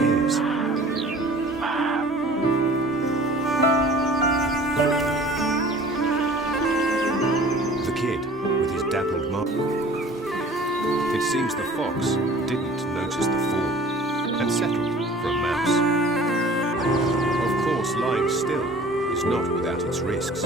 Ears. The kid with his dappled mark. It seems the fox didn't notice the fall and settled for a mouse. Of course, lying still is not without its risks.